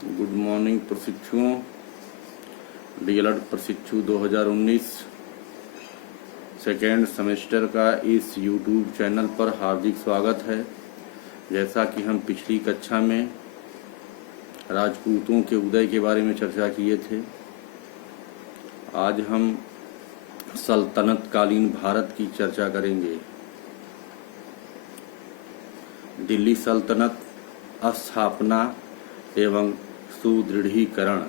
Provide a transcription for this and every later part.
Good morning प्रशिक्षुओं। DElEd प्रशिक्षु 2019 second semester का इस यूट्यूब चैनल पर हार्दिक स्वागत है। जैसा कि हम पिछली कक्षा में राजपूतों के उदय के बारे में चर्चा किए थे, आज हम सल्तनत कालीन भारत की चर्चा करेंगे। दिल्ली सल्तनत स्थापना एवं सुदृढ़ीकरण।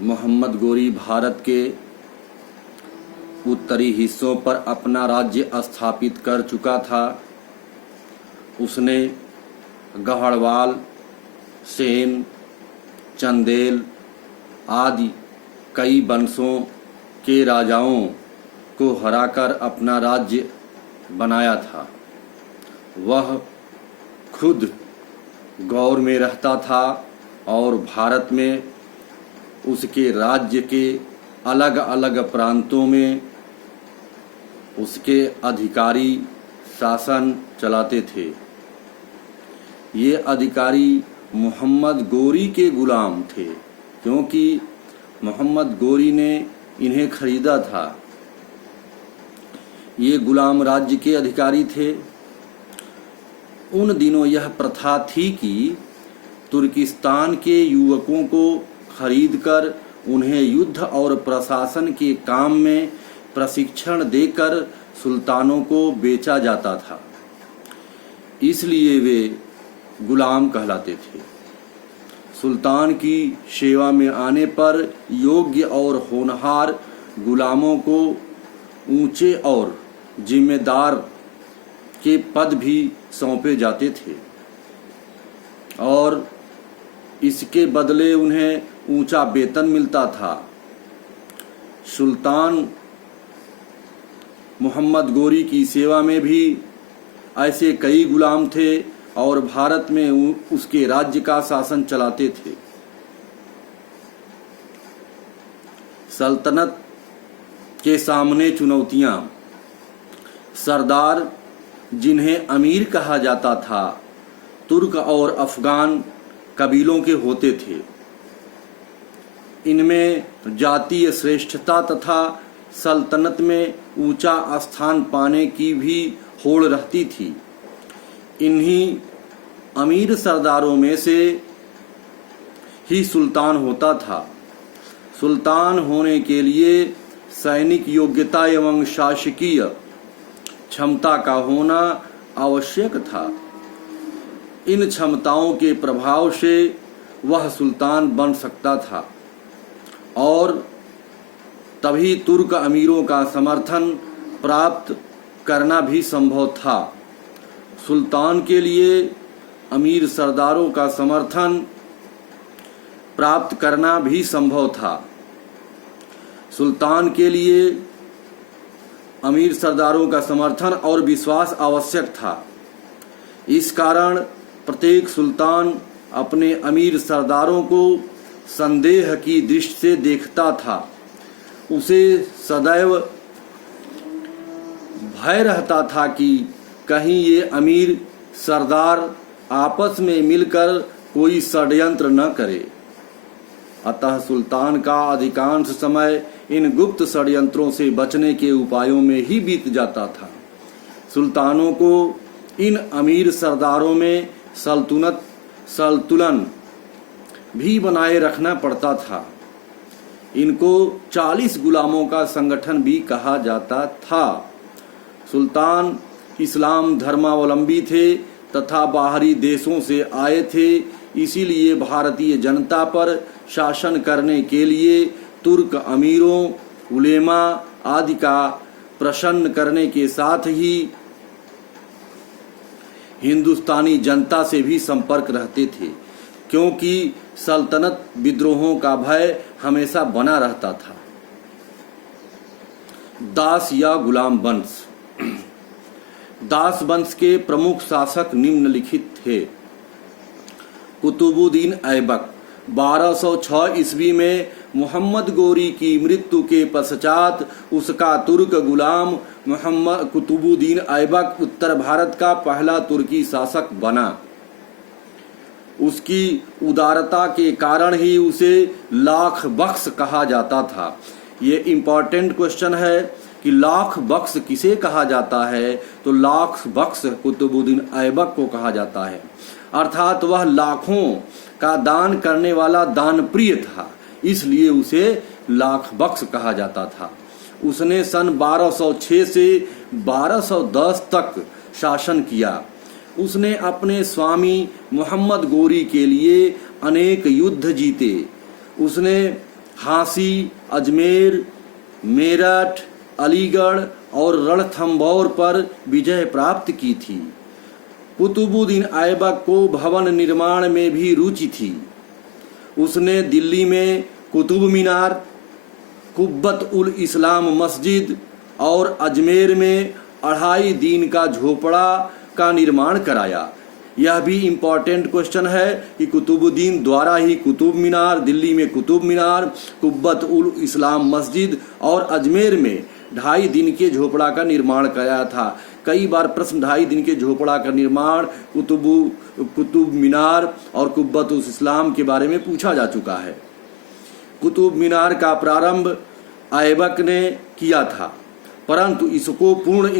मोहम्मद गोरी भारत के उत्तरी हिस्सों पर अपना राज्य स्थापित कर चुका था। उसने गढ़वाल, सेन, चंदेल आदि कई वंशों के राजाओं को हराकर अपना राज्य बनाया था। वह खुद गौर में रहता था और भारत में उसके राज्य के अलग अलग प्रांतों में उसके अधिकारी शासन चलाते थे। ये अधिकारी मोहम्मद गोरी के गुलाम थे, क्योंकि मोहम्मद गोरी ने इन्हें खरीदा था। ये गुलाम राज्य के अधिकारी थे। उन दिनों यह प्रथा थी कि तुर्किस्तान के युवकों को खरीदकर उन्हें युद्ध और प्रशासन के काम में प्रशिक्षण देकर सुल्तानों को बेचा जाता था। इसलिए वे गुलाम कहलाते थे। सुल्तान की सेवा में आने पर योग्य और होनहार गुलामों को ऊंचे और जिम्मेदार के पद भी सौंपे जाते थे और इसके बदले उन्हें ऊंचा वेतन मिलता था। सुल्तान मोहम्मद गोरी की सेवा में भी ऐसे कई गुलाम थे और भारत में उसके राज्य का शासन चलाते थे। सल्तनत के सामने चुनौतियां। सरदार, जिन्हें अमीर कहा जाता था, तुर्क और अफगान कबीलों के होते थे। इनमें जातीय श्रेष्ठता तथा सल्तनत में ऊंचा स्थान पाने की भी होड़ रहती थी। इन्हीं अमीर सरदारों में से ही सुल्तान होता था। सुल्तान होने के लिए सैनिक योग्यता एवं शासकीय क्षमता का होना आवश्यक था। इन क्षमताओं के प्रभाव से वह सुल्तान बन सकता था और तभी तुर्क अमीरों का समर्थन प्राप्त करना भी संभव था। सुल्तान के लिए अमीर सरदारों का समर्थन प्राप्त करना भी संभव था। सुल्तान के लिए अमीर सरदारों का समर्थन और विश्वास आवश्यक था। इस कारण प्रत्येक सुल्तान अपने अमीर सरदारों को संदेह की दृष्टि से देखता था। उसे सदैव भय रहता था कि कहीं ये अमीर सरदार आपस में मिलकर कोई षड्यंत्र न करे। अतः सुल्तान का अधिकांश समय इन गुप्त षड्यंत्रों से बचने के उपायों में ही बीत जाता था। सुल्तानों को इन अमीर सरदारों में संतुलन भी बनाए रखना पड़ता था। इनको 40 गुलामों का संगठन भी कहा जाता था। सुल्तान इस्लाम धर्मावलंबी थे तथा बाहरी देशों से आए थे। इसीलिए भारतीय जनता पर शासन करने के लिए तुर्क अमीरों, उलेमा आदि का प्रसन्न करने के साथ ही हिंदुस्तानी जनता से भी संपर्क रहते थे, क्योंकि सल्तनत विद्रोहों का भय हमेशा बना रहता था। दास या गुलाम वंश। दास वंश के प्रमुख शासक निम्नलिखित थे। कुतुबुद्दीन ऐबक 1206 ईस्वी में मोहम्मद गोरी की मृत्यु के पश्चात उसका तुर्क गुलाम मोहम्मद कुतुबुद्दीन ऐबक उत्तर भारत का पहला तुर्की शासक बना। उसकी उदारता के कारण ही उसे लाख बख्श कहा जाता था। ये इम्पॉर्टेंट क्वेश्चन है कि लाख बख्श किसे कहा जाता है, तो लाख बख्श कुतुबुद्दीन ऐबक को कहा जाता है। अर्थात वह लाखों का दान करने वाला दानप्रिय था, इसलिए उसे लाख बख्श कहा जाता था। उसने सन 1206 से 1210 तक शासन किया। उसने अपने स्वामी मोहम्मद गोरी के लिए अनेक युद्ध जीते। उसने हांसी, अजमेर, मेरठ, अलीगढ़ और रणथंभौर पर विजय प्राप्त की थी। कुतुबुद्दीन ऐबक को भवन निर्माण में भी रुचि थी। उसने दिल्ली में कुतुब मीनार, कुब्बत उल इस्लाम मस्जिद और अजमेर में 2.5 दिन का झोपड़ा का निर्माण कराया। यह भी इम्पॉर्टेंट क्वेश्चन है कि कुतुबुद्दीन द्वारा ही कुतुब मीनार, दिल्ली में कुतुब मीनार, कुब्बत उल इस्लाम मस्जिद और अजमेर में 2.5 दिन के झोपड़ा का निर्माण कराया था। कई बार प्रश्न 2.5 दिन के झोपड़ा का निर्माण, कुतुब मीनार और कुब्बत उल इस्लाम के बारे में पूछा जा चुका है। कुतुब मीनार का प्रारंभ ऐबक ने किया था, परंतु इसको पूर्ण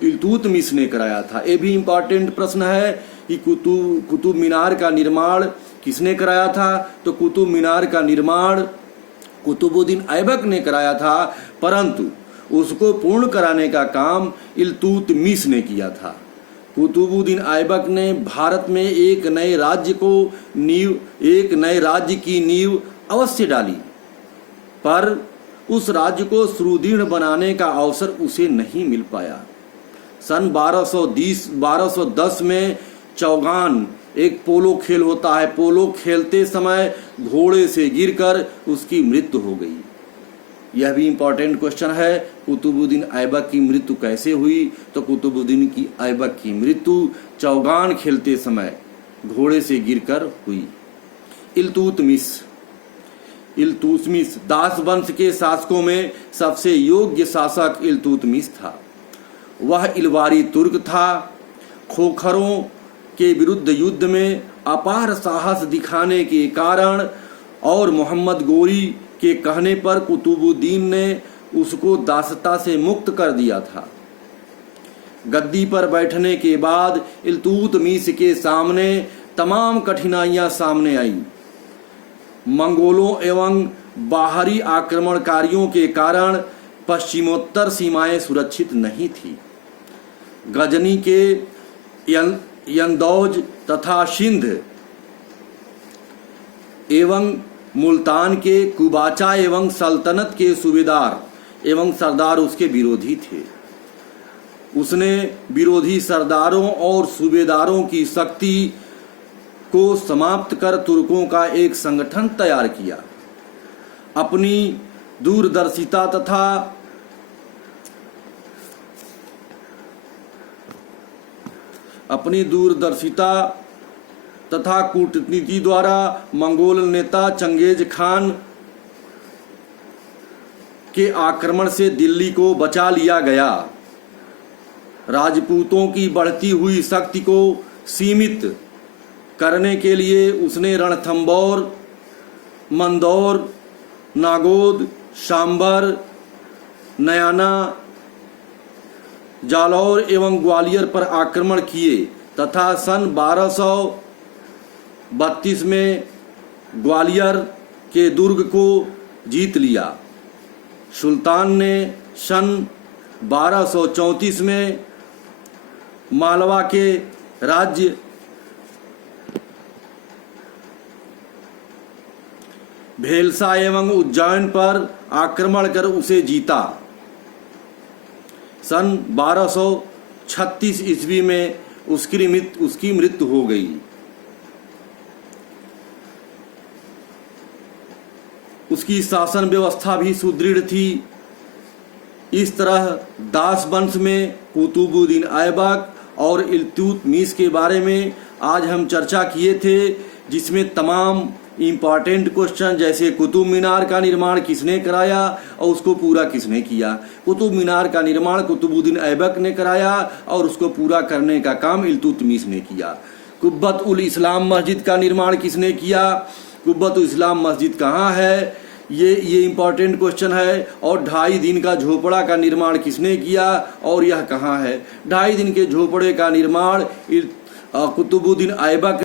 इल्तुतमिश ने कराया था। ये भी इम्पॉर्टेंट प्रश्न है कि कुतुब मीनार का निर्माण किसने कराया था, तो कुतुब मीनार का निर्माण कुतुबुद्दीन ऐबक ने कराया था, परंतु उसको पूर्ण कराने का काम इल्तुतमिश ने किया था। कुतुबुद्दीन ऐबक ने भारत में एक नए राज्य की नींव अवश्य डाली, पर उस राज्य को सुदृढ़ बनाने का अवसर उसे नहीं मिल पाया। सन 1210 में चौगान एक पोलो खेल होता है। पोलो खेलते समय घोड़े से गिरकर उसकी मृत्यु हो गई। यह भी इम्पोर्टेंट क्वेश्चन है, कुतुबुद्दीन ऐबक की मृत्यु कैसे हुई, तो कुतुबुद्दीन ऐबक की मृत्यु चौगान खेलते समय घोड़े से गिरकर हुई। इल्तुतमिश दास वंश के शासकों में सबसे योग्य शासक इल्तुतमिश था। वह इलवारी तुर्क था। खोखरों के विरुद्ध युद्ध में अपार साहस दिखाने के कारण और मोहम्मद गोरी के कहने पर कुतुबुद्दीन ने उसको दासता से मुक्त कर दिया था। गद्दी पर बैठने के बाद इल्तुतमिश के सामने तमाम कठिनाइयां सामने आईं। मंगोलों एवं बाहरी आक्रमणकारियों के कारण पश्चिमोत्तर सीमाएं सुरक्षित नहीं थी। गजनी के यंदौज तथा सिंध एवं मुल्तान के कुबाचा एवं सल्तनत के सूबेदार एवं सरदार उसके विरोधी थे। उसने विरोधी सरदारों और सूबेदारों की शक्ति को समाप्त कर तुर्कों का एक संगठन तैयार किया। अपनी दूरदर्शिता तथा कूटनीति द्वारा मंगोल नेता चंगेज खान के आक्रमण से दिल्ली को बचा लिया गया। राजपूतों की बढ़ती हुई शक्ति को सीमित करने के लिए उसने रणथंभौर, मंदौर, नागौद, सांभर, नयाना, जालौर एवं ग्वालियर पर आक्रमण किए तथा सन 1232 में ग्वालियर के दुर्ग को जीत लिया। सुल्तान ने सन 1234 में मालवा के राज्य भेलसा एवं उज्जैन पर आक्रमण कर उसे जीता। सन 1236 ईस्वी में उसकी मृत्यु हो गई। उसकी शासन व्यवस्था भी सुदृढ़ थी। इस तरह दास वंश में कुतुबुद्दीन ऐबक और इल्तुतमिश के बारे में आज हम चर्चा किए थे, जिसमें तमाम इम्पॉर्टेंट क्वेश्चन जैसे कुतुब मीनार का निर्माण किसने कराया और उसको पूरा किसने किया। कुतुब मीनार का निर्माण कुतुबुद्दीन ऐबक ने कराया और उसको पूरा करने का काम इल्तुतमिश ने किया। कुब्बत उल इस्लाम मस्जिद का निर्माण किसने किया, कुब्बत उल इस्लाम मस्जिद कहाँ है, ये इम्पॉर्टेंट क्वेश्चन है। और 2.5 दिन का झोपड़ा का निर्माण किसने किया और यह कहाँ है। 2.5 दिन के झोपड़े का निर्माण कुतुबुद्दीन ऐबक